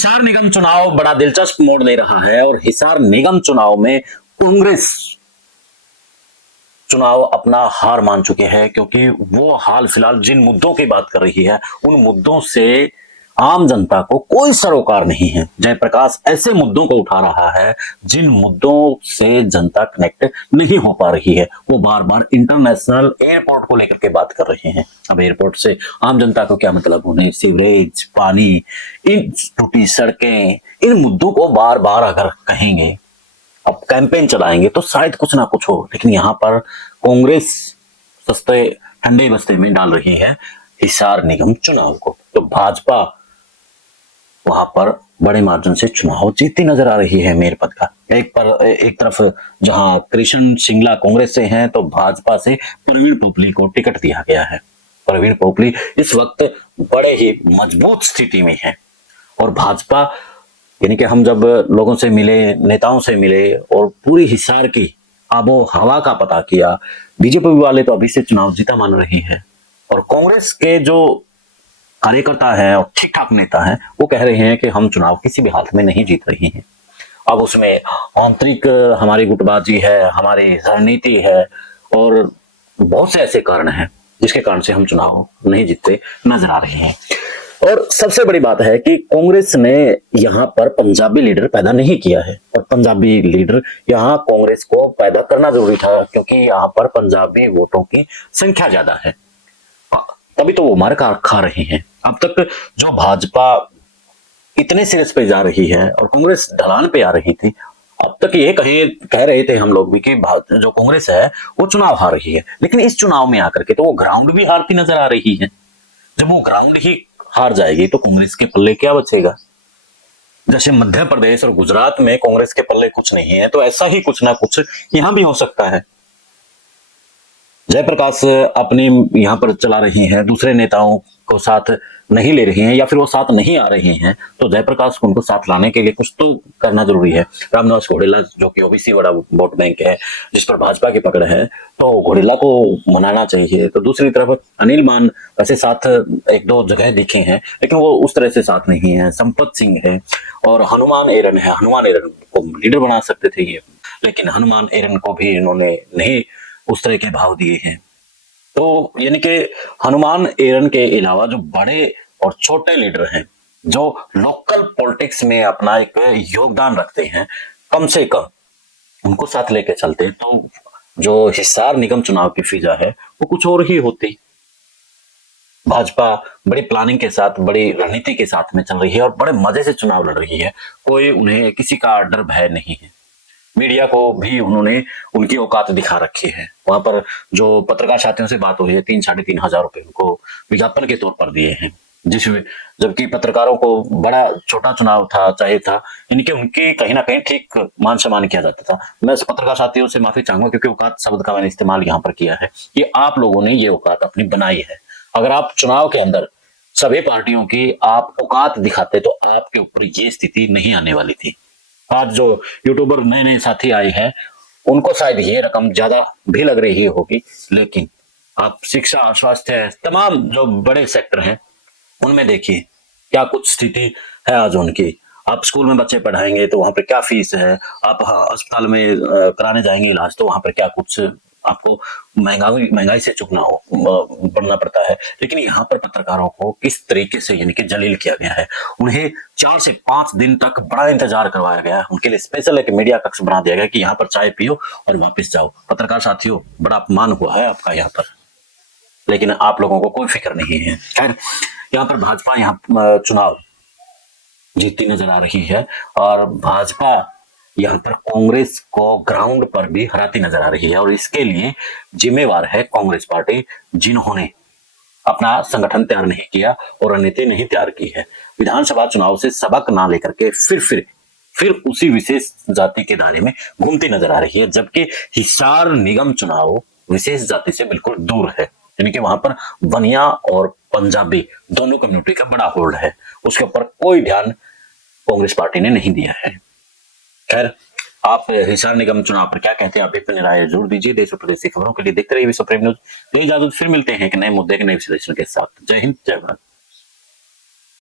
हिसार निगम चुनाव बड़ा दिलचस्प मोड़ ले रहा है और हिसार निगम चुनाव में कांग्रेस चुनाव अपना हार मान चुके हैं, क्योंकि वो हाल फिलहाल जिन मुद्दों की बात कर रही है उन मुद्दों से आम जनता को कोई सरोकार नहीं है। जयप्रकाश ऐसे मुद्दों को उठा रहा है जिन मुद्दों से जनता कनेक्ट नहीं हो पा रही है। वो बार बार इंटरनेशनल एयरपोर्ट को लेकर के बात कर रहे हैं। अब एयरपोर्ट से आम जनता को क्या मतलब, उन्हें सीवरेज, पानी, इन टूटी सड़कें, इन मुद्दों को बार बार अगर कहेंगे, अब कैंपेन चलाएंगे तो शायद कुछ ना कुछ हो। लेकिन यहाँ पर कांग्रेस सस्ते ठंडे बस्ते में डाल रही है हिसार निगम चुनाव को, तो भाजपा वहां पर बड़े मार्जिन से चुनाव जीतती नजर आ रही है। मेयर पद का एक तरफ जहां कृष्ण सिंगला कांग्रेस से हैं, तो भाजपा से प्रवीण पोपली को टिकट दिया गया है। प्रवीण पोपली इस वक्त बड़े ही मजबूत स्थिति में है और भाजपा, यानी कि हम जब लोगों से मिले, नेताओं से मिले और पूरी हिसार की आबो हवा का पता किया, बीजेपी वाले तो अभी से चुनाव जीता मान रही है और कांग्रेस के जो कार्यकर्ता है और ठीक ठाक नेता है वो कह रहे हैं कि हम चुनाव किसी भी हाथ में नहीं जीत रही हैं। अब उसमें आंतरिक हमारी गुटबाजी है, हमारी रणनीति है और बहुत से ऐसे कारण हैं जिसके कारण से हम चुनाव नहीं जीतते नजर आ रहे हैं। और सबसे बड़ी बात है कि कांग्रेस ने यहाँ पर पंजाबी लीडर पैदा नहीं किया है और पंजाबी लीडर यहाँ कांग्रेस को पैदा करना जरूरी था, क्योंकि यहाँ पर पंजाबी वोटों की संख्या ज्यादा है, तभी तो वो मार खा रहे हैं। अब तक जो भाजपा इतने सीरियस पे जा रही है और कांग्रेस ढलान पे आ रही थी, अब तक ये कह रहे थे हम लोग भी कि जो कांग्रेस है वो चुनाव हार रही है, लेकिन इस चुनाव में आकर के तो वो ग्राउंड भी हारती नजर आ रही है। जब वो ग्राउंड ही हार जाएगी तो कांग्रेस के पल्ले क्या बचेगा। जैसे मध्य प्रदेश और गुजरात में कांग्रेस के पल्ले कुछ नहीं है, तो ऐसा ही कुछ ना कुछ यहां भी हो सकता है। जयप्रकाश अपने यहाँ पर चला रही हैं, दूसरे नेताओं को साथ नहीं ले रही हैं या फिर वो साथ नहीं आ रहे हैं, तो जयप्रकाश को उनको साथ लाने के लिए कुछ तो करना जरूरी है। रामनिवास घोडेला जो कि ओबीसी बड़ा वोट बैंक है जिस पर भाजपा की पकड़ है, तो घोडेला को मनाना चाहिए। तो दूसरी तरफ अनिल मान वैसे साथ एक दो जगह दिखे हैं लेकिन वो उस तरह से साथ नहीं है। संपत सिंह है और हनुमान एरन है, हनुमान एरन को लीडर बना सकते थे ये, लेकिन हनुमान एरन को भी इन्होंने नहीं उस तरह के भाव दिए हैं। तो यानी कि हनुमान एरन के अलावा जो बड़े और छोटे लीडर हैं जो लोकल पॉलिटिक्स में अपना एक योगदान रखते हैं, कम से कम उनको साथ लेके चलते तो जो हिसार निगम चुनाव की फिजा है वो कुछ और ही होती। भाजपा बड़ी प्लानिंग के साथ, बड़ी रणनीति के साथ में चल रही है और बड़े मजे से चुनाव लड़ रही है। कोई उन्हें किसी का डर भय नहीं है। मीडिया को भी उन्होंने उनकी औकात दिखा रखी है। वहां पर जो पत्रकार साथियों से बात हुई है, 3-3.5 रुपए उनको विज्ञापन के तौर पर दिए हैं, जिसमें जबकि पत्रकारों को बड़ा छोटा चुनाव था चाहे था, इनके उनके कहीं ना कहीं ठीक मान सम्मान किया जाता था। मैं पत्रकार साथियों से माफी चाहूंगा क्योंकि औकात शब्द का मैंने इस्तेमाल यहाँ पर किया है। ये आप लोगों ने ये औकात अपनी बनाई है। अगर आप चुनाव के अंदर सभी पार्टियों की आप औकात दिखाते तो आपके ऊपर ये स्थिति नहीं आने वाली थी। आज जो यूट्यूबर नए नए साथी आए हैं उनको शायद ये रकम ज्यादा भी लग रही होगी, लेकिन आप शिक्षा, स्वास्थ्य, तमाम जो बड़े सेक्टर हैं उनमें देखिए क्या कुछ स्थिति है आज उनकी। आप स्कूल में बच्चे पढ़ाएंगे तो वहां पर क्या फीस है, आप अस्पताल में कराने जाएंगे इलाज तो वहां पर क्या कुछ आपको महंगाई से चुकना हो बढ़ना पड़ता है। लेकिन यहाँ पर पत्रकारों को किस तरीके से यानी कि जलील किया गया है। उन्हें 4 से 5 दिन तक बड़ा इंतजार करवाया गया है। उनके लिए स्पेशल एक मीडिया कक्ष बना दिया गया कि यहाँ पर चाय पियो और वापस जाओ। पत्रकार साथियों, बड़ा अपमान हुआ है आपका यहाँ पर, लेकिन आप लोगों को कोई फिक्र नहीं है। खैर, यहाँ पर भाजपा यहाँ चुनाव जीतती नजर आ रही है और भाजपा यहाँ पर कांग्रेस को ग्राउंड पर भी हराती नजर आ रही है और इसके लिए जिम्मेवार है कांग्रेस पार्टी, जिन्होंने अपना संगठन तैयार नहीं किया और रणनीति नहीं तैयार की है। विधानसभा चुनाव से सबक ना लेकर के फिर उसी विशेष जाति के दायरे में घूमती नजर आ रही है, जबकि हिसार निगम चुनाव विशेष जाति से बिल्कुल दूर है। यानी कि वहां पर बनिया और पंजाबी दोनों कम्युनिटी का बड़ा होल्ड है, उसके ऊपर कोई ध्यान कांग्रेस पार्टी ने नहीं दिया है। खैर, आप हिसार निगम चुनाव पर क्या कहते हैं, आप अपनी राय जरूर दीजिए। देश और प्रदेश की खबरों के लिए देखते रहिए विश्व प्रेम न्यूज। इजाजत, फिर मिलते हैं एक नए मुद्दे के नए विश्लेषण के साथ। जय हिंद, जय भारत।